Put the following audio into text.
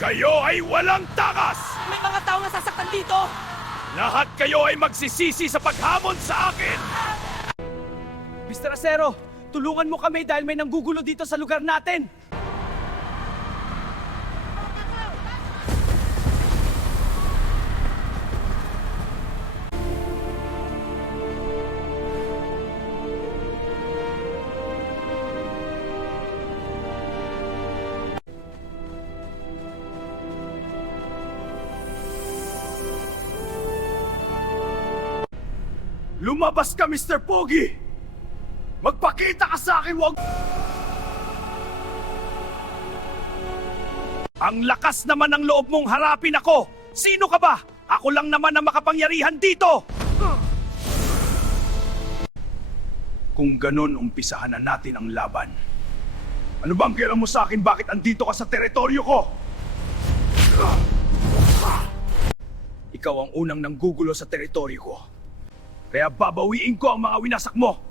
Kayo ay walang takas! May mga tao nasasaktan dito! Lahat kayo ay magsisisi sa paghamon sa akin! Mr. Acero, tulungan mo kami dahil may nanggugulo dito sa lugar natin! Lumabas ka, Mr. Pogi! Magpakita ka sa akin, wag... Ang lakas naman ng loob mong harapin ako! Sino ka ba? Ako lang naman ang makapangyarihan dito! Kung ganun, umpisahan na natin ang laban. Ano bang kailan mo sa akin bakit andito ka sa teritoryo ko? Ikaw ang unang nanggugulo sa teritoryo ko. Kaya babawiin ko ang mga winasak mo!